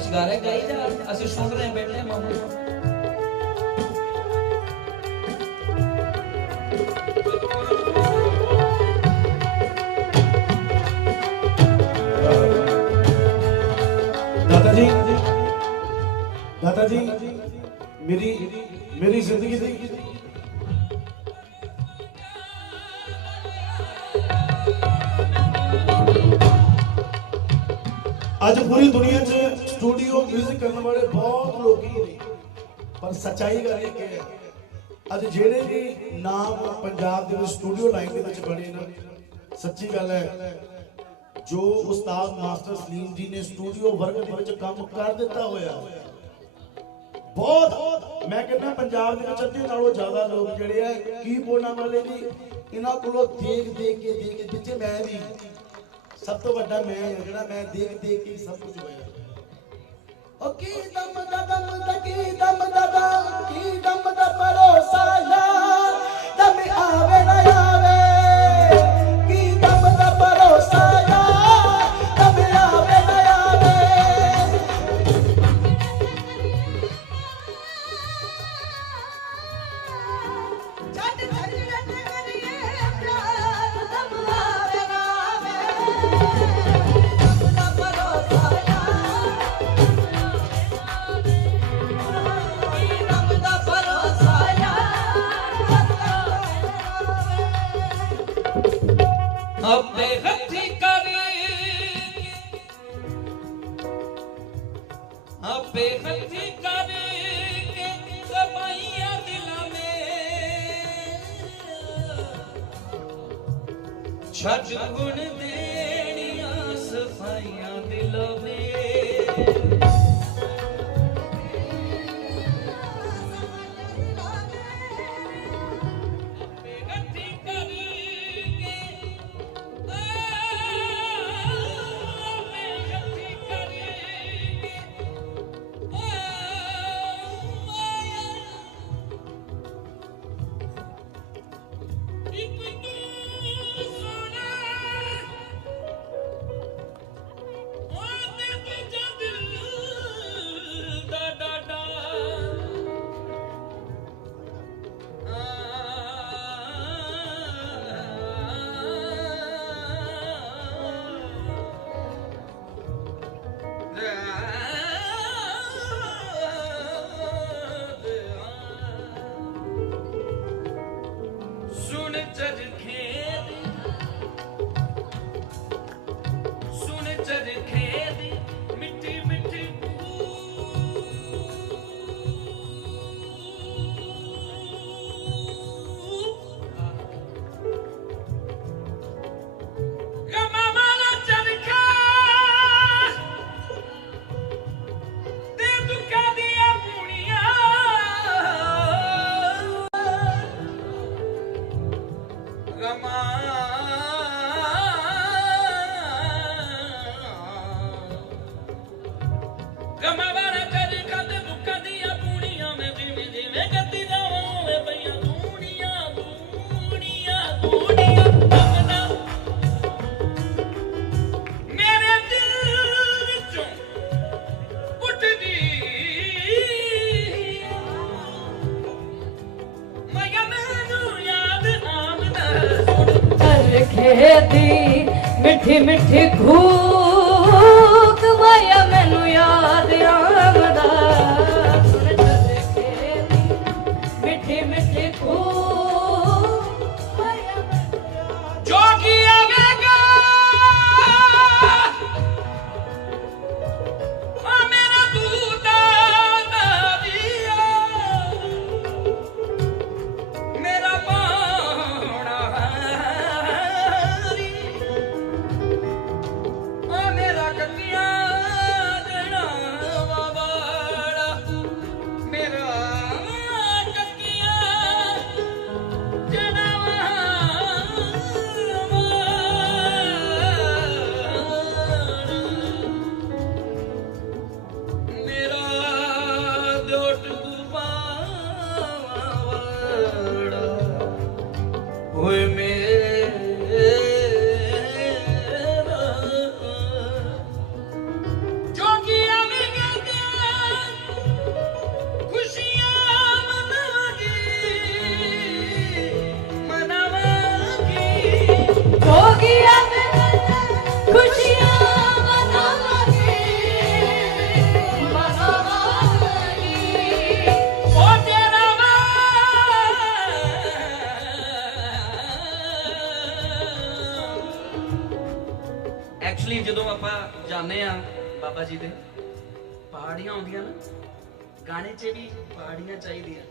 गीत गा रहे गाई जा असि सुन रहे बैठे मामू दादा जी मेरी मेरी जिंदगी दी आज पूरी दुनिया च स्टूडियो म्यूजिक करने वाले बहुत लोग ही ने पर सच्चाई गल ये है आज जेड़े भी नाम पंजाब दे स्टूडियो लाइन दे विच बने ना सच्ची गल है जो उस्ताद मास्टर सलीम जी ने स्टूडियो वर्ग दे विच काम कर दिता होया बहुत मैं कहना पंजाब दे विच अद्धे नालों ज्यादा लोग जेड़े है कीबोर्डां वाले भी इन्हां कोलों देख के पिछे मैं भी सब तो बड़ा मैं जेड़ा मैं देख के सब कुछ होया ओ की दम दा की दम दा भरोसा यार दम आवे ना आवे की दम दा भरोसा यार दम आवे ना आवे छट छट करिए प्यार दम आवे ना आवे अपने हथी करे अपने हथी करे के कमाइया दिला में छठ गुण देनिया सफाइया दिलों में खेदी मिठी मिठी घूक माया मैनू याद आमदा सुन चल खेदी मिठी मिठी घूक माया मैनू याद जो की आवेगा आ मेरा दूधा दिया मेरा ਸੁਣਾਉਂਦੇ ਆ ਬਾਬਾ ਜੀ ਦੇ ਪਹਾੜੀਆਂ ਆਉਂਦੀਆਂ ਨਾ ਗਾਣੇ 'ਚ ਵੀ ਪਹਾੜੀਆਂ ਚਾਹੀਦੀਆਂ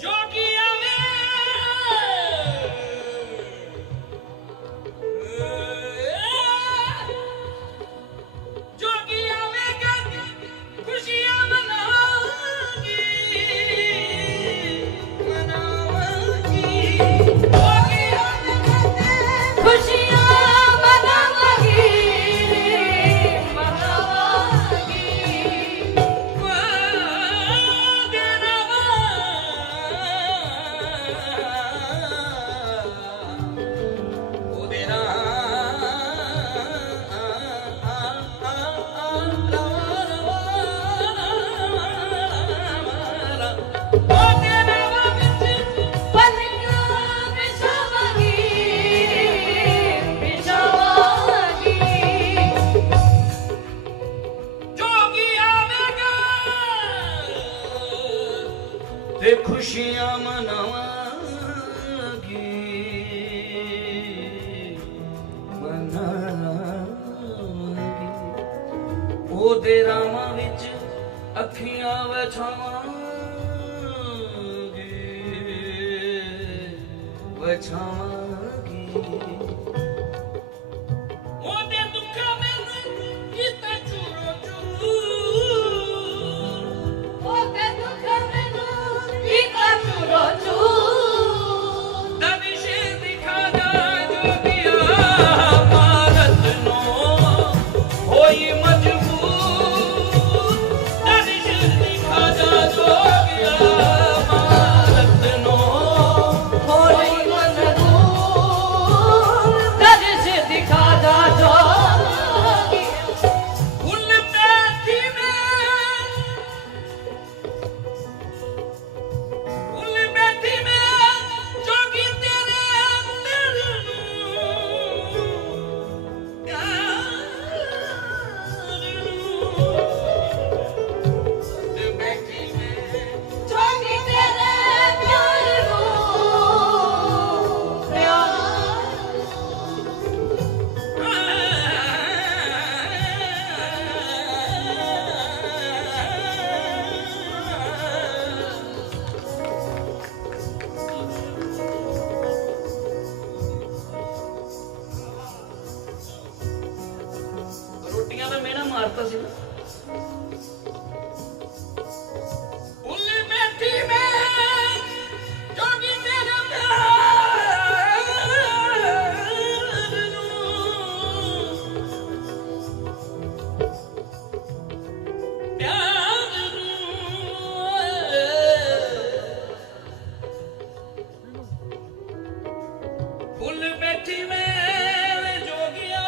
ਜੋ ਕੀ ਆਵੇ ਜੋ ਕੀ ਆਵੇਗਾ ਖੁਸ਼ੀਆਂ ਮਨਾਵਾਂਗੀ ਜੋ ਕੀ ਆਵੇਗਾ ਖੁਸ਼ੀਆਂ ਮਨਾਵਾਂਗੀ ਮਨਾਵਾਂਗੀ ਪਲਕਾਂ ਵਿਛਾਵਾਂਗੀ ਵਿਛਾਵਾਂਗੀ ਜੋਗੀ ਆਵੇਗਾ ਤੇ ਖੁਸ਼ੀਆਂ ਮਨਾਵਾਂਗੀ ਮਨਾਵਾਂਗੀ ਉਹਦੇ ਰਾਵਾਂ ਵਿੱਚ ਅੱਖੀਆਂ ਵਿਛਾਵਾਂਗੀ ਵਿਛਾਵਾਂਗੀ ਉਹਦੇ ਦੁੱਖਾਂ ਮੈਨੂੰ ਕੀਤਾ ਚੂਰੋ ਚੂਰ ਉਹਦੇ ਦੁੱਖ ਮੈਨੂੰ ਕੀਤਾ ਚੂਰੋ ਚੂਰ ਦਨਿਸ਼ ਦਿਖਾ ਜਾ ਜੋਗਿਆ ਮਾਰਤ ਨੋ ਹੋਈ ਮਜਬੂਰ ਦਨਿਸ਼ ਦਿਖਾ ਜਾ ਜੋਗਿਆ ਮਾਰਤ ਨੋ ਹੋਈ ਮਜਬੂਰ ਦਰਸ ਦਿਖਾ ਦਾ ਜੋਗੀ ਫੁੱਲ ਬੈਠੀ ਮੈਂ ਜੋਗੀ ਤੇਰੇ ਦਿਲ ਨੂੰ ਫੁੱਲ ਬੈਠੀ ਮੈਂ ਜੋਗੀ ਤੇਰੇ ਪਿਆਰ ਨੂੰ ਪਿਆਰ ਰੋਟੀਆਂ ਦਾ ਮੇਣਾ ਮਾਰਤਾ ਸੀ ਨਾ ਫੁੱਲ ਬੈਠੀ ਮੈਂ ਜੋਗੀ ਤੇਰੇ ਪਿਆਰ ਨੂੰ ਪਿਆਰ ਨੂੰ ਫੁੱਲ ਬੈਠੀ ਮੈਂ ਜੋਗਿਆ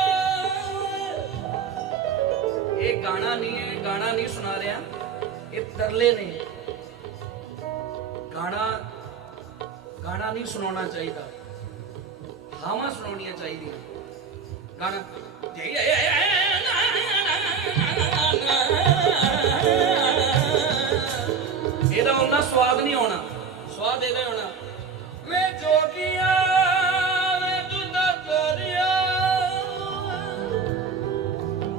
ਇਹ ਗਾਣਾ ਨਹੀਂ ਸੁਣਾ ਰਿਹਾ ਇਹ ਤਰਲੇ ਨੇ ਗਾਣਾ ਨਹੀਂ ਸੁਣਾਉਣਾ ਚਾਹੀਦਾ ਹਾਵਾਂ ਸੁਣਾਉਣੀਆਂ ਚਾਹੀਦੀਆਂ ਗਾਣਾ ਇਹਦਾ ਉਹਨਾਂ ਸਵਾਦ ਨਹੀਂ ਆਉਣਾ ਸਵਾਦ ਇਹਦਾ ਹੋਣਾ ਵੇ ਜੋਗੀਆ ਵੇ ਤੂੰ ਨਾ ਕਰਿਆ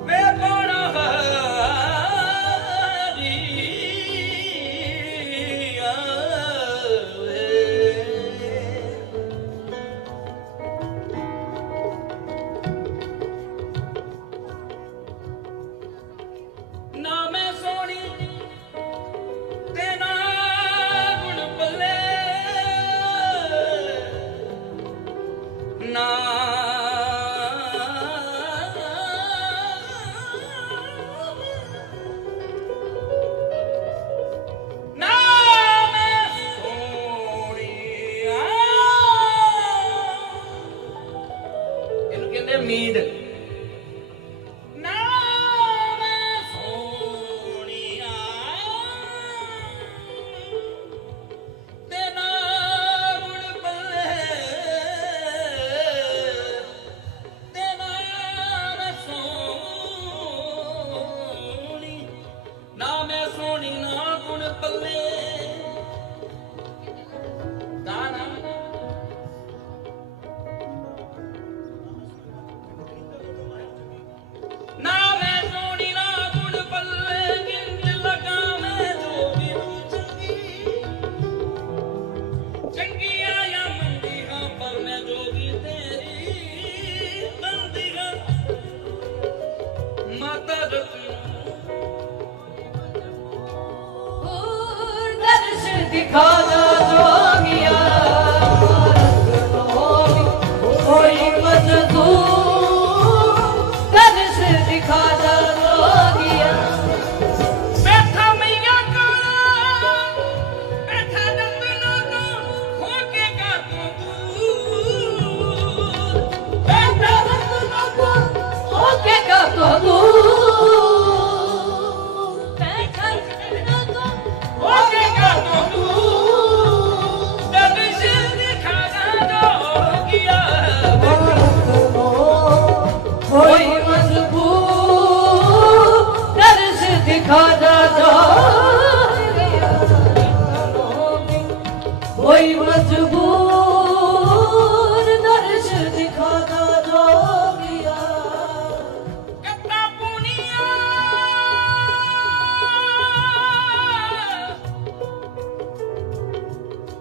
ਵੇ ਬੜਾ ਹਰੀ ਆਵੇ ਨਾ ਮੈਂ ਸੋਹਣੀ ਤੇ ਨਾ ਗੁਣ ਪੱਲੇ ਨਾ ਨਾ ਮੈਂ ਸੋਹਣੀਆ ਇਹਨੂੰ ਕਹਿੰਦੇ ਉਮੀਦ ਨਾ ਮੈਂ ਸੋਹਣੀਆ ਤੇ ਨਾ ਗੁਣ ਪੱਲੇ ਤੇ ਨਾ ਮੈਂ ਸੋਹਣੀ ਨਾ ਮੈਂ ਸੋਹਣੀ ਨਾ ਗੁਣ ਪੱਲੇ ਦਾਣਾ दिखा जा जोगिया कोई मजदूर दर्श दिखा जा जोगिया बैठा मैया का बैठा रत्ना का होके का तू बैठा रत्ना का होके का तो दूर बैठा रत्ना का होके का तू दर्श दिखा जोगिया कोई मजबूर दर्श दिखा जा जोगिया कोई मजबूर दर्श दिखा जा जोगिया कत्ता पुनिया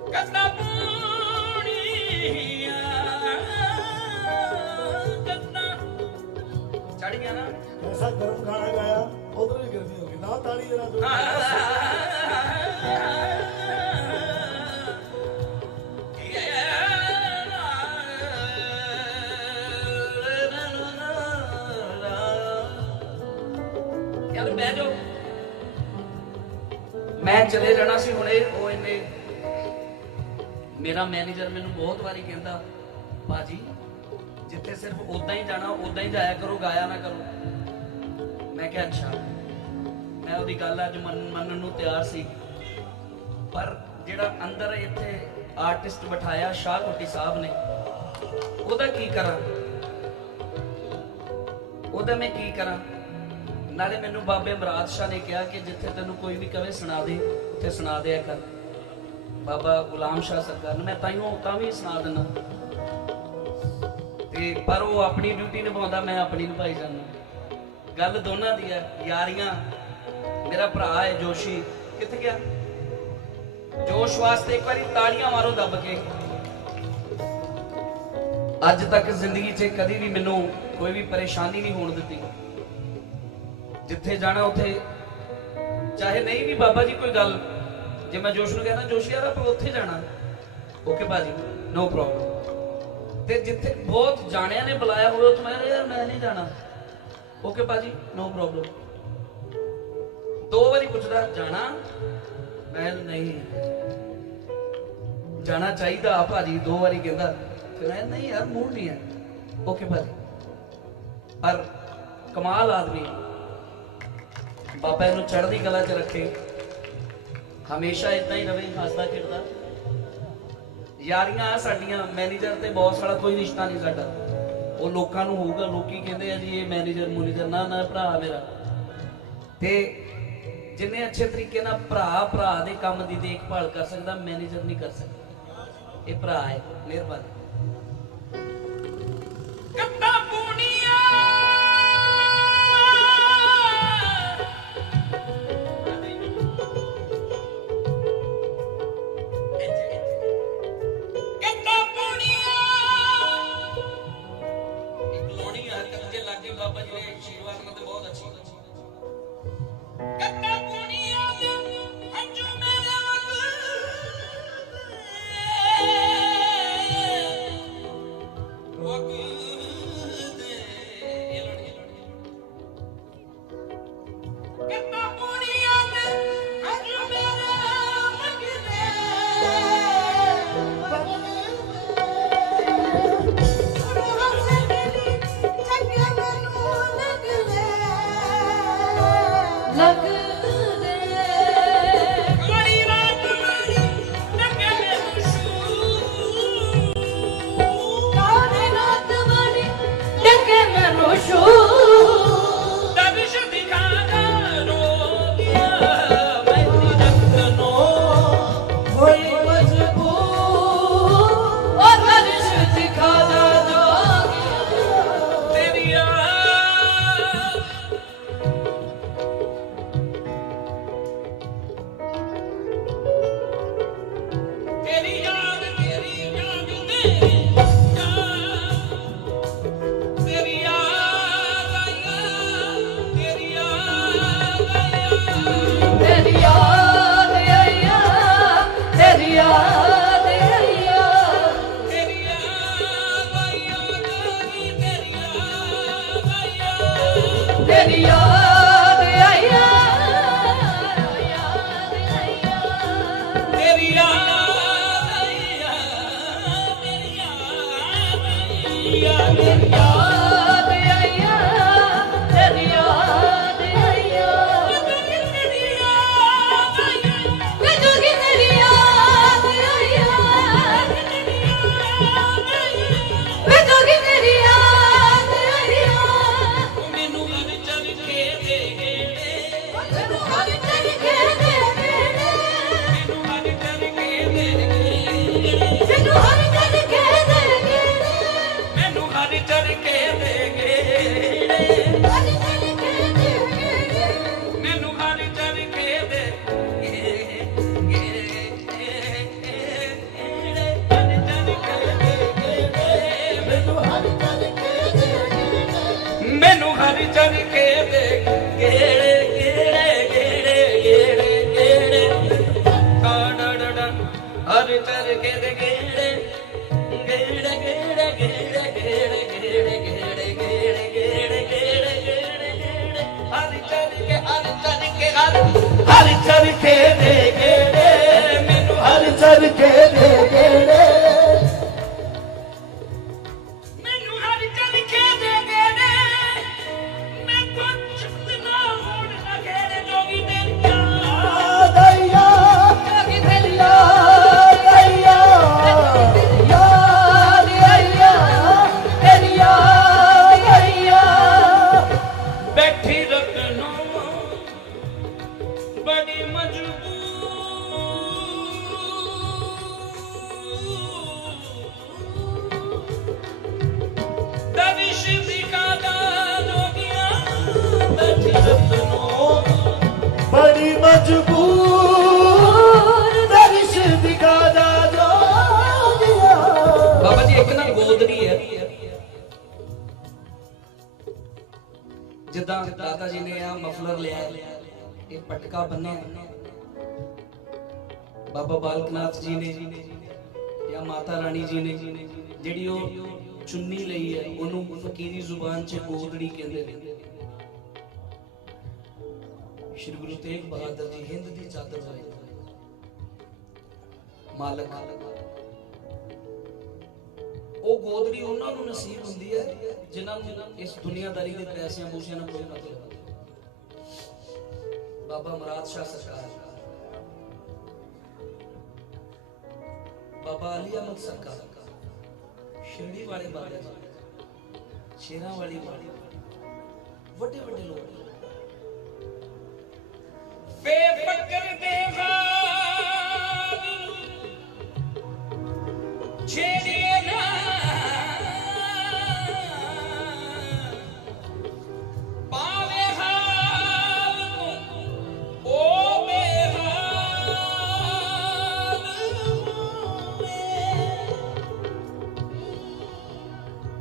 कत्ता पुनिया कत्ता चढ़ गया ना ऐसा गर्म खाना खाया उधर भी गर्मी होगी ना ताली जरा जो ਯਾਰ ਬਹਿ ਜਾਓ ਮੈਂ ਚਲੇ ਜਾਣਾ ਸੀ ਹੁਣੇ ਉਹ ਇਹਨੇ ਮੇਰਾ ਮੈਨੇਜਰ ਮੈਨੂੰ ਬਹੁਤ ਵਾਰੀ ਕਹਿੰਦਾ ਬਾਜੀ ਜਿੱਥੇ ਸਿਰਫ ਉਦਾਂ ਹੀ ਜਾਣਾ ਉਦਾਂ ਹੀ ਜਾਇਆ ਕਰੋ ਗਾਇਆ ਨਾ ਕਰੋ ਮੈਂ ਕਿਹਾ ਅੱਛਾ ਮੈਂ ਉਹਦੀ ਗੱਲ ਅੱਜ ਮੰਨਣ ਨੂੰ ਤਿਆਰ ਸੀ ਪਰ ਜਿਹੜਾ ਅੰਦਰ ਇੱਥੇ ਆਰਟਿਸਟ ਬਿਠਾਇਆ ਸ਼ਾਹ ਕੋਟੀ ਸਾਹਿਬ ਨੇ ਉਹਦਾ ਕੀ ਕਰਾਂ ਉਹਦਾ ਮੈਂ ਕੀ ਕਰਾਂ ਨਾਲੇ ਮੈਨੂੰ ਬਾਬੇ ਮਰਾਦ ਸ਼ਾਹ ਨੇ ਕਿਹਾ ਕਿ ਜਿੱਥੇ ਤੈਨੂੰ ਕੋਈ ਵੀ ਕਵੇ ਸੁਣਾ ਦੇ ਉੱਥੇ ਸੁਣਾ ਦਿਆ ਕਰ ਬਾਬਾ ਗੁਲਾਮ ਸ਼ਾਹ ਸਰਕਾਰ ਨੂੰ ਮੈਂ ਤਾਂ ਵੀ ਸੁਣਾ ਦਿੰਦਾ ਤੇ ਪਰ ਉਹ ਆਪਣੀ ਡਿਊਟੀ ਨਿਭਾਉਂਦਾ ਮੈਂ ਆਪਣੀ ਨਿਭਾਈ ਜਾਂਦਾ ਗੱਲ ਦੋਨਾਂ ਦੀ ਹੈ ਯਾਰੀਆਂ ਮੇਰਾ ਭਰਾ ਹੈ ਜੋਸ਼ੀ ਕਿੱਥੇ ਗਿਆ ਜੋਸ਼ ਵਾਸਤੇ ਇੱਕ ਵਾਰੀ ਤਾੜੀਆਂ ਮਾਰੋ ਦੱਬ ਕੇ ਅੱਜ ਤੱਕ ਜ਼ਿੰਦਗੀ 'ਚ ਕਦੀ ਵੀ ਮੈਨੂੰ ਕੋਈ ਵੀ ਪਰੇਸ਼ਾਨੀ ਨਹੀਂ ਹੋਣ ਦਿੱਤੀ ਜਿੱਥੇ ਜਾਣਾ ਉੱਥੇ ਚਾਹੇ ਨਹੀਂ ਵੀ ਬਾਬਾ ਜੀ ਕੋਈ ਗੱਲ ਜੇ ਮੈਂ ਜੋਸ਼ ਨੂੰ ਕਹਿੰਦਾ ਜੋਸ਼ ਯਾਰ ਆਪਾਂ ਉੱਥੇ ਜਾਣਾ ਓਕੇ ਬਾਜੀ ਨੋ ਪ੍ਰੋਬਲਮ ਤੇ ਜਿੱਥੇ ਬਹੁਤ ਜਾਣਿਆਂ ਨੇ ਬੁਲਾਇਆ ਹੋਵੇ ਉੱਥੇ ਮੈਂ ਯਾਰ ਮੈਂ ਨਹੀਂ ਜਾਣਾ ਓਕੇ ਬਾਜੀ ਨੋ ਪ੍ਰੋਬਲਮ ਦੋ ਵਾਰੀ ਪੁੱਛਦਾ ਜਾਣਾ ਮੈਂ ਨਹੀਂ ਜਾਣਾ ਚਾਹੀਦਾ ਆ ਭਾਜੀ ਦੋ ਵਾਰੀ ਕਹਿੰਦਾ ਫਿਰ ਮੈਂ ਨਹੀਂ ਯਾਰ ਮੂਡ ਨਹੀਂ ਹੈ ਓਕੇ ਭਾਜੀ ਪਰ ਕਮਾਲ ਆਦਮੀ ਬਾਬਾ ਇਹਨੂੰ ਚੜ੍ਹਦੀ ਕਲਾ 'ਚ ਰੱਖੇ ਹਮੇਸ਼ਾ ਇਦਾਂ ਹੀ ਰਵੇ ਹੱਸਦਾ ਖੇਡਦਾ ਯਾਰੀਆਂ ਸਾਡੀਆਂ ਮੈਨੇਜਰ ਤੇ ਬੌਸ ਵਾਲਾ ਕੋਈ ਰਿਸ਼ਤਾ ਨਹੀਂ ਸਾਡਾ ਉਹ ਲੋਕਾਂ ਨੂੰ ਹੋਊਗਾ ਲੋਕੀ ਕਹਿੰਦੇ ਆ ਜੀ ਇਹ ਮੈਨੇਜਰ ਨਾ ਭਰਾ ਮੇਰਾ ਤੇ ਜਿੰਨੇ ਅੱਛੇ ਤਰੀਕੇ ਨਾਲ ਭਰਾ ਦੇ ਕੰਮ ਦੀ ਦੇਖਭਾਲ ਕਰ ਸਕਦਾ ਮੈਨੇਜਰ ਨਹੀਂ ਕਰ ਸਕਦਾ ਇਹ ਭਰਾ ਹੈ ਮਿਹਰਬਾਨੀ ਕੱਤਾ ਪੂਣੀਆ ਕੱਤਾ ਪੂਣੀਆ ਇੱਕ ਲੋਣੀ ਆ ਕੱਤੇ ਲੱਗੇ ਬਾਬਾ ਜੀ ਨੇ ਆਸ਼ੀਰਵਾਦ ਨਾਲ ਤੇ ਬਹੁਤ ਅੱਛੀ ਕੱਤਾ ਪੂਣੀਆ ਹੰਝੂ ਮੇਰੇ ਵੱਲ ਹਰ ਚਰਖੇ ਦੇ ਗੇੜੇ ਮੈਨੂੰ ਹਰ ਚਰਖੇ ਦੇ ਗੇੜੇ ਮੈਨੂੰ ਹਰ ਚਰਖੇ ਦੇ ਗੇੜੇ ਮੈਂ ਕੁਝ ਨਾ ਹੋਣ ਲਗੇ ਜੋਗੀ ਤੇਰੀਆਂ ਦਇਆ ਜੋਗੀ ਤੇਰੀਆ ਦਇਆ ਯਾਦ ਆਇਆ ਤੇਰੀਆ ਦਇਆ ਬੈਠੀ ਰਤਨੋਂ ਬੜੀ ਮਜਬੂਰ ਦਵਿਸ਼ ਦੀ ਕਾਦਾ ਲੋਗੀਆਂ ਬੈਠੀ ਰਤਨੋਂ ਬੜੀ ਮਜਬੂਰ ਦਰਸ਼ ਦਿਖਾਦਾ ਜੋਗਿਆ ਬਾਬਾ ਜੀ ਇੱਕ ਨਾ ਗੋਦੜੀ ਹੈ ਜਿੱਦਾਂ ਦਾਦਾ ਜੀ ਨੇ ਆ ਮਫਲਰ ਲਿਆ ਇਹ ਪਟਕਾ ਬੰਨਿਆ ਬਾਬਾ ਬਾਲਕਨਾਥ ਜੀ ਨੇ ਜਾਂ ਮਾਤਾ ਰਾਣੀ ਜੀ ਨੇ ਜਿਹੜੀ ਉਹ ਚੁੰਨੀ ਲਈ ਹੈ ਉਹਨੂੰ ਫਕੀਰੀ ਜ਼ੁਬਾਨ 'ਚ ਗੋਦੜੀ ਕਹਿੰਦੇ ਨੇ ਸ਼੍ਰੀ ਗੁਰੂ ਤੇਗ ਬਹਾਦਰ ਜੀ ਹਿੰਦ ਦੀ ਚਾਦਰ ਵਾਲੇ ਮਾਲਕ ਉਹ ਗੋਦੜੀ ਉਹਨਾਂ ਨੂੰ ਨਸੀਬ ਹੁੰਦੀ ਹੈ ਜਿਨ੍ਹਾਂ ਨੂੰ ਇਸ ਦੁਨੀਆਦਾਰੀ ਦੇ ਪੈਸਿਆਂ ਪੂਸਿਆਂ ਨਾਲ ਕੋਈ ਮਤਲਬ ਨਹੀਂ ਬਾਬਾ ਮੁਰਾਦ ਸ਼ਾਹ ਸਰਕਾਰ ਬਾਬਾ ਅਲੀ ਅਹਿਮਦ ਸਰਕਾਰ ਸ਼ਿਰਡੀ ਵਾਲੇ ਬਾਬਾ ਜੀ ਸ਼ੇਰਾਂ ਵਾਲੀ ਵਾਲੀ ਵੱਡੇ ਵੱਡੇ ਲੋਕ ਬੇਫਕਰ ਦੇ ਗਾਦ ਛੇੜੀਏ ਨਾ ਪਾਵੇ ਹਾਲ ਨੂੰ ਉਹ ਬੇਹਾਲ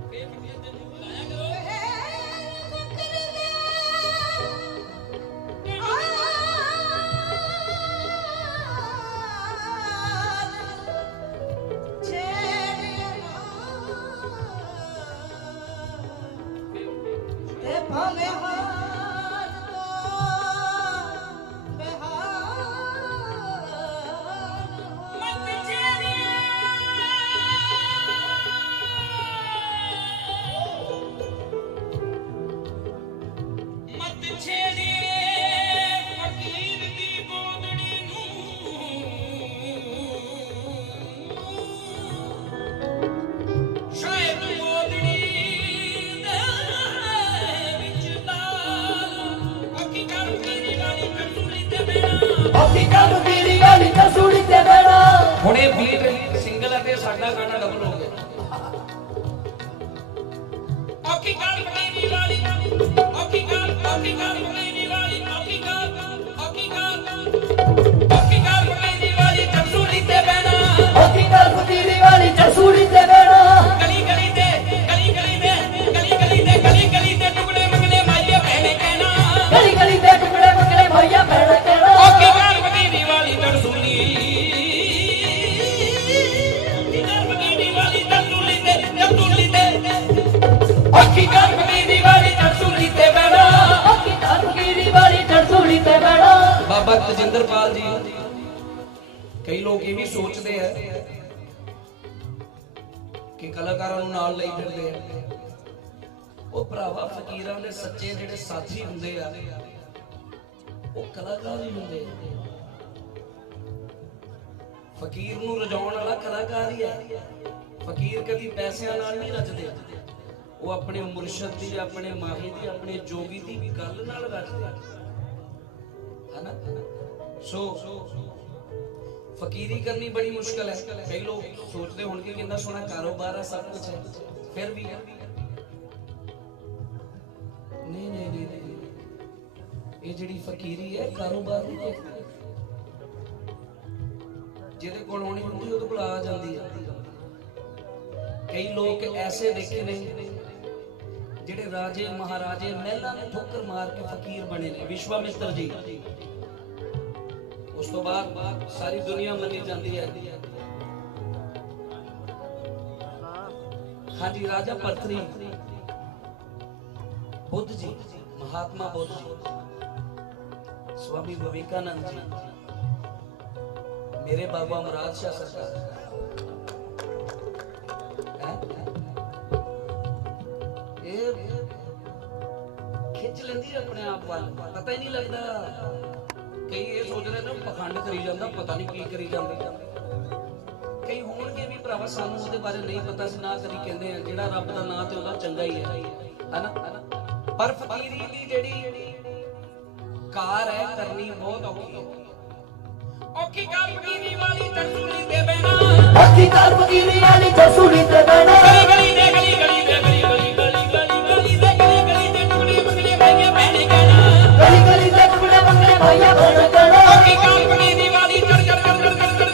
ਬੇਫਕਰ ਦੇ ਨੂੰ ਬੁਲਾਇਆ ਕਰੋ ਮਤ ਛੇੜੀਏ ਫਕੀਰ ਦੀ ਗੋਦੜੀ ਨੂੰ ਸ਼ਾਇਦ ਗੋਦੜੀ ਦੇ ਵਿੱਚ ਲਾਲ ਅੱਖੀ ਕਰ ਮੇਰੀ ਵਾਲੀ ਕਸੂਰੀ ਤੇ ਮੇਰਾ ਅੱਖੀ ਕੰਮ ਮੇਰੀ ਵਾਲੀ ਕਸੂੜੀ ਤੇ ਬੈਣਾ ਹੁਣ ਇਹ ਬੀਟ ਸਿੰਗਲ ਹੈ ਤੇ ਸਾਡਾ ਗਾਣਾ ਡਬਲ ਹੋ ਗਿਆ ਔਖੀ ਗੱਲ ਮੇਰੀ ਵਾਲੀ ਔਖੀ ਗੱਲ ਮੇਰੀ ਵਾਲੀ ਔਖੀ ਗੱਲ ਮੇਰੀ ਵਾਲੀ ਕਸੂਰੀ ਤੇ ਬੈਣਾ ਅੱਖੀ ਕੰਮ ਮੇਰੀ ਵਾਲੀ ਕਸੂੜੀ ਤੇ ਬੈਣਾ ਗਲੀ ਗਲੀ ਦੇ ਟੁਕੜੇ ਮੰਗਲੇ ਮਾਈਏ ਭੈਣੇ ਕਹਿਣਾ ਗਲੀ ਗਲੀ ਦੇ ਟੁਕੜੇ ਟੁਕੜੇ ਭਈਆ ਭੈਣ ਕਹਿਣਾ ਔਖੀ ਗੱਲ ਮੇਰੀ ਵਾਲੀ ਤਰਸੂਲੀ ਔਖੀ ਗੱਲ ਮੇਰੀ ਵਾਲੀ ਤਰਸੂਲੀ ਤੇ ਬੈਣਾ ਅੱਖੀ ਕੰਮ ਮੇਰੀ ਵਾਲੀ ਕਸੂੜੀ ਤੇ ਬੈਣਾ ਬਾਬਾ ਤਜਿੰਦਰਪਾਲ ਜੀ ਕਈ ਲੋਕ ਇਹ ਵੀ ਸੋਚਦੇ ਆ ਕਿ ਕਲਾਕਾਰਾਂ ਨੂੰ ਨਾਲ ਲਈ ਫਿਰਦੇ ਆ ਉਹ ਭਰਾਵਾ ਫਕੀਰਾਂ ਦੇ ਸੱਚੇ ਜਿਹੜੇ ਸਾਥੀ ਹੁੰਦੇ ਆ ਉਹ ਕਲਾਕਾਰ ਹੀ ਹੁੰਦੇ ਆ ਫਕੀਰ ਨੂੰ ਰਜਾਉਣ ਵਾਲਾ ਕਲਾਕਾਰ ਹੀ ਹੈ ਫਕੀਰ ਕਦੀ ਪੈਸਿਆਂ ਨਾਲ ਨਹੀਂ ਰਜਦੇ ਉਹ ਆਪਣੇ ਮੁਰਸ਼ਦ ਦੀ ਆਪਣੇ ਮਾਹੀ ਦੀ ਆਪਣੇ ਜੋਗੀ ਦੀ ਗੱਲ ਨਾਲ ਰਜਦੇ ਹਨਾ ਸੋ ਫਕੀਰੀ ਕਰਨੀ ਬੜੀ ਮੁਸ਼ਕਲ ਹੈ ਕਈ ਲੋਕ ਸੋਚਦੇ ਹੋਣਗੇ ਕਿ ਇੰਨਾ ਸੋਹਣਾ ਕਾਰੋਬਾਰ ਹੈ ਸਭ ਕੁਝ ਹੈ ਫਿਰ ਵੀ ਨਹੀਂ ਇਹ ਜਿਹੜੀ ਫਕੀਰੀ ਹੈ ਕਾਰੋਬਾਰ ਨਹੀਂ ਦੇਖਦੀ ਜਿਹਦੇ ਕੋਲ ਹੋਣੀ ਹੁੰਦੀ ਉਹਦੇ ਕੋਲ ਆ ਜਾਂਦੀ ਹੈ ਕਈ ਲੋਕ ਐਸੇ ਦੇਖੇ ਨੇ ਜਿਹੜੇ ਰਾਜੇ ਮਹਾਰਾਜੇ ਮਹਿਲਾਂ ਨੂੰ ਠੋਕਰ ਮਾਰ ਕੇ ਫਕੀਰ ਬਣੇ ਨੇ ਵਿਸ਼ਵਾਮਿੱਤਰ ਜੀ ਉਸ ਤੋਂ ਬਾਅਦ ਸਾਰੀ ਦੁਨੀਆ ਮੰਨੀ ਜਾਂਦੀ ਹੈ ਹਾਂਜੀ ਰਾਜਾ ਭਰਤਰੀ ਬੁੱਧ ਜੀ ਮਹਾਤਮਾ ਬੁੱਧ ਜੀ स्वामी विवेकानंद जी, मेरे बाबा मुराद शाह सरकार खिंच लेंदी है अपने आप वाल, पता ही नहीं लगता। कई ये सोच रहे ने पखंड करी जाता, पता नहीं की करी जाते। कई होणगे भी भरावा सानू ਉਹਦੇ ਬਾਰੇ ਨਹੀਂ ਪਤਾ ਸੀ, ਨਾ ਕਦੀ ਕਹਿੰਦੇ ਆ ਜਿਹੜਾ ਰੱਬ ਦਾ ਨਾਂ ਤੇ ਉਹਦਾ ਚੰਗਾ ਹੀ ਹੈ ਨਾ। ਪਰ ਫਕੀਰੀ ਦੀ ਜਿਹੜੀ ਕਾਰ ਹੈ ਕਰਨੀ ਬਹੁਤ ਔਖੀ ਹੈ। ਔਖੀ ਕਾਰ ਫਕੀਰੀ ਵਾਲੀ ਜਸੂਲੀ ਤੇ ਬਹਿਣਾ, ਔਖੀ ਕਾਰ ਫਕੀਰੀ ਵਾਲੀ ਜਸੂਲੀ ਤੇ ਬਹਿਣਾ, ਗਲੀ ਦੇ ਗਲੀ ਗਲੀ ਦੇ ਗਲੀ ਗਲੀ ਗਲੀ ਗਲੀ ਦੇ ਗਲੀ ਗਲੀ ਦੇ ਟੁਕੜੇ ਮੰਗਲੇ ਭਾਈਆ ਭੈਣੇ ਕਹਿਣਾ, ਗਲੀ ਗਲੀ ਦੇ ਟੁਕੜੇ ਮੰਗਲੇ ਭਾਈਆ ਭੈਣੇ ਕਹਿਣਾ। ਔਖੀ ਕਾਰ ਫਕੀਰੀ ਵਾਲੀ ਚੜ ਚੜ ਚੜ ਚੜ ਚੜ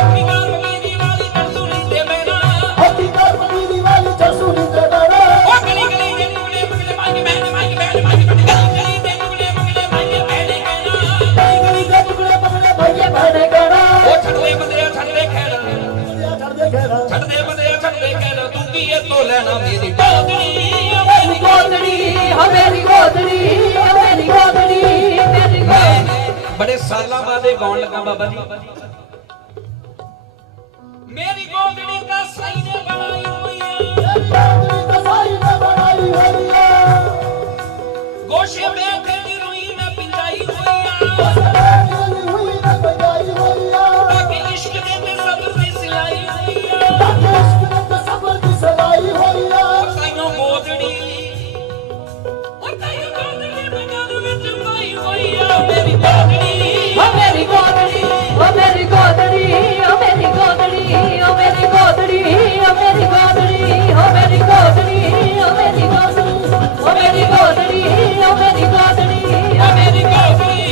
ਔਖੀ ਕਾਰ ਫਕੀਰੀ ਵਾਲੀ ਜਸੂਲੀ ਤੇ ਬਹਿਣਾ, ਔਖੀ ਕਾਰ ਫਕੀਰੀ ਵਾਲੀ ਜਸੂਲੀ ਤੇ ਬਹਿਣਾ। ਉਹ ਗਲੀ ਗਲੀ ਦੇ ਟੁਕੜੇ ਮੰਗਲੇ ਭਾਈਆ ਭੈਣੇ ਗਲੀ ਗਲੀ ਦੇ ਟੁਕੜੇ ਮੰਗਲੇ ਭਾਈਆ ਭੈਣੇ ਕਹਿਣਾ, ਗਲੀ ਗਲੀ ਦੇ ਟੁਕੜੇ ਮੰਗਲੇ ਭਾਈਆ ਭੈਣੇ ਕਹਿਣਾ। ਉਹ ਛੱਡਦੇ ਬੰਦੇ ਛੱਡਦੇ ਖੈੜਾ, ਛੱਡਦੇ ਖੈਰਾ ਛੱਡਦੇ ਬੰਦੇ ਛੱਡਦੇ ਖੈੜਾ, ਤੂੰ ਕੀ ਇਹ ਤੋਂ ਲੈਣਾ ਮੇਰੀ ਗੋਦੜੀ, ਮੇਰੀ ਗੋਦੜੀ, ਓ ਮੇਰੀ ਗੋਦੜੀ, ਓ ਮੇਰੀ ਗੋਦੜੀ, ਮੇਰੀ ਗੋਦੜੀ। ਬੜੇ ਸਾਲਾਂ ਬਾਅਦ ਇਹ ਗਾਉਣ ਲੱਗਾ ਬਾਬਾ ਜੀ। ਮੇਰੀ ਗੋਦੜੀ ਤਾਂ ਸਾਈ ਨੇ ਬਣਾਈ ਹੋਈ ਆ, ਗੋਸ਼ੇ ਬੈਠੇ ਦੀ ਰੂਈ ਮੈਂ ਪਿੰਜਾਈ ਹੋਈ ਆ, ਬਾਕੀ ਇਸ਼ਕ ਦੇ ਤੇ ਸਬਰ ਦੀ ਸਿਲਾਈ ਹੋਈ ਆ, ਤਾਈਓ ਗੋਦੜੀ, ਉਹ ਤਾਈਓ ਗੋਦੜੀ ਬਣਾ ਦੇ ਵਿੱਚ ਪਾਈ ਹੋਈ ਆ, ਮੇਰੀ ਗੋਦੜੀ, ਓ ਮੇਰੀ ਗੋਦੜੀ, ਓ ਮੇਰੀ ਗੋਦੜੀ, ਓ ਮੇਰੀ ਗੋਦੜੀ, ਓ ਮੇਰੀ ਗੋਦੜੀ, ਓ ਮੇਰੀ ਗੋਦੜੀ, ਓ ਮੇਰੀ ਗੋਦੜੀ, ਓ ਮੇਰੀ ਗੋਦੜੀ, ਓ ਮੇਰੀ ਗੋਦੜੀ, ਓ ਮੇਰੀ ਗੋਦੜੀ, ਉਹ ਮੇਰੀ ਗੋਦੜੀ,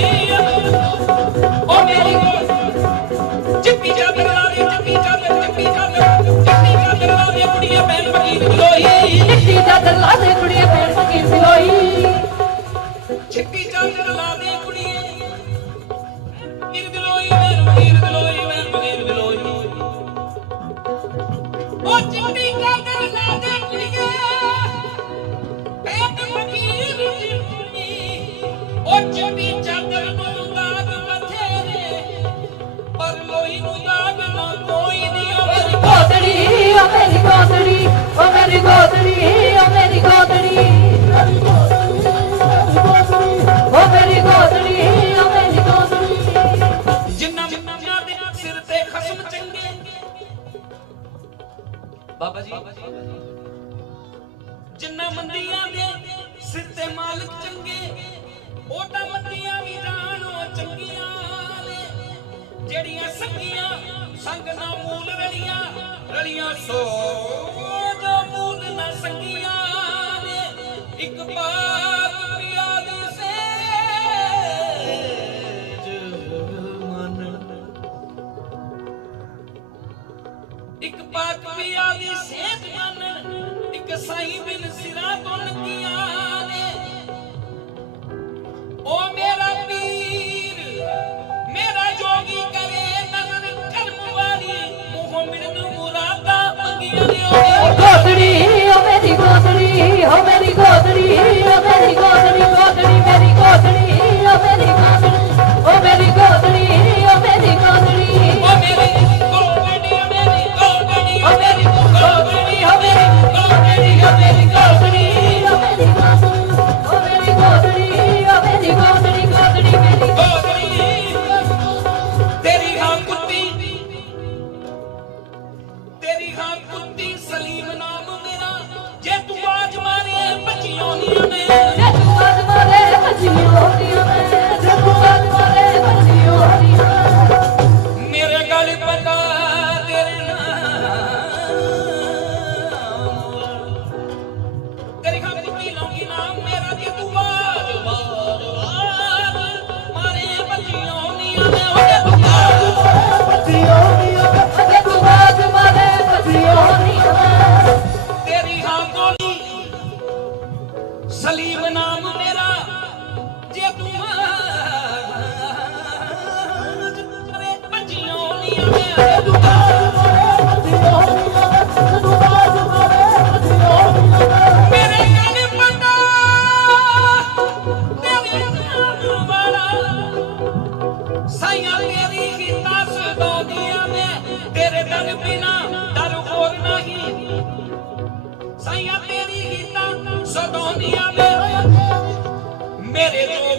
ਉਹ ਮੇਰੀ ਗੋਦੜੀ, ਚਿੱਟੀ ਚਾਦਰ ਲਾ ਦੇ, ਚਿੱਟੀ ਚਾਦਰ, ਚਿੱਟੀ ਚਾਦਰ, ਚਿੱਟੀ ਚਾਦਰ ਲਾ ਦੇ ਕੁੜੀਆਂ ਭੈਣ ਵਕੀਲ ਗਲੋਈ, ਚਿੱਟੀ ਚਾਦਰ ਲਾ ਦੇ ਕੁੜੀਏ ਭੈਣ ਫਕੀਰ ਸਿਲੋਈ, ਚਿੱਟੀ ਚਾਦਰ ਲਾ ਦੇ ਕੁੜੀਏ ਵਕੀਲ ਗਲੋਈ, ਭੈਣ ਵਕੀਲ ਗਲੋਈ, ਭੈਣ ਵਕੀਲ ਗਲੋਈ, ਉਹ ਚਿੱਟੀ ਚਾਦਰ ਲਾ ਦੇ ਕੁੜੀਏ ਭੈਣ ਵਕੀਲ ਗਲੋਈ, ਉਹ ਚਿੱਟੀ ਚਾਦਰ ਨੂੰ ਦਾਗ ਬਥੇਰੇ, ਪਰ ਲੋਈ ਨੂੰ ਦਾਗ ਨਾ ਕੋਈ ਨਹੀਂ, ਉਹ ਮੇਰੀ ਗੋਦੜੀ, ਓ ਮੇਰੀ ਗੋਦੜੀ, ਓ ਮੇਰੀ ਗੋਦੜੀ, ਓ ਮੇਰੀ ਗੋਦੜੀ, ਓ ਮੇਰੀ ਗੋਦੜੀ, ਓ ਮੇਰੀ ਗੋਦੜੀ। ਜਿੰਨਾ ਮੰਨਿਆ ਦੇ ਸਿਰ ਤੇ ਖਸਮ ਚੰਗੇ, ਬਾਬਾ ਜੀ ਜਿੰਨਾ ਮੰਦੀਆਂ ਦੇ ਸਿਰ ਤੇ ਮਾਲਕ ਚੰਗੇ, ਉਹ ਤਾਂ ਮੰਦੀਆਂ ਵੀ ਜਾਣੋ ਚੰਗੀਆਂ ਨੇ, ਜਿਹੜੀਆਂ ਸੰਗੀਆਂ ਸੰਗ ਨਾ ਮੂਲ ਰਲੀਆਂ, ਰਲੀਆਂ ਸੋ ਜੋ ਮੂਲ ਨਾ ਸੰਗੀਆਂ ਨੇ, ਇੱਕ ਬਾਤ ਪਿਆ ਦੀ ਸੇਜ ਮਨ, ਇੱਕ ਪਾਕ ਪਿਆ ਦੀ ਸੇਜ ਮਨ, ਇੱਕ ਸਾਈ ਬਿਨ ਸਿਰਾਂ ਤੋਂ ਨਕੀਆਂ ਨੇ, ਓ ਮੇਰਾ ਪੀਰ ਮੇਰਾ ਜੋਗੀ ਕਰੇ ਨਜ਼ਰ ਕਰਮ ਵਾਲੀ, ਮੂੰਹੋਂ ਮਿਲਨ ਮੁਰਾਦਾਂ ਮੰਗੀਆਂ ਨੇ, ਓ ਗੋਦੜੀ, ਓ ਮੇਰੀ ਗੋਦੜੀ, ਓ ਮੇਰੀ ਗੋਦੜੀ, ਓ ਮੇਰੀ ਗੋਦੜੀ, ਗੋਦੜੀ ਮੇਰੀ ਗੋਦੜੀ, ਓ ਮੇਰੀ ਗੋਦੜੀ, ਓ ਮੇਰੀ ਗੋਦੜੀ, ਓ ਮੇਰੀ ਗੋਦੜੀ, ਓ ਮੇਰੀ ਗੋਦੜੀ, ਓ ਮੇਰੀ ਗੋਦੜੀ, ਓ ਮੇਰੀ ਗੋਦੜੀ, ਓ ਮੇਰੀ ਗੋਦੜੀ, ਓ ਮੇਰੀ ਗੋਦੜੀ, ਓ ਮੇਰੀ ਗੋਦੜੀ, ਓ ਮੇਰੀ ਗੋਦੜੀ, ਓ ਮੇਰੀ ਗੋਦੜੀ, ਗੋਦੜੀ ਮੇਰੀ ਗੋਦੜੀ, ਤੇਰੀ ਹਾਂ ਕੁੱਤੀ, ਤੇਰੀ ਹਾਂ ਕੁੱਤੀ ਸਲੀਮ ਨਾਮ ਮੇਰਾ, ਜੇ ਤੂੰ ਬਾਜ ਮਾਰੇ ਭੱਜੀਆਂ ਨੀ ਨੇ, ਜੇ ਤੂੰ ਬਾਜ ਮਾਰੇ ਭੱਜੀ ਹੋਣੀ ਦੇ ਤੂੰ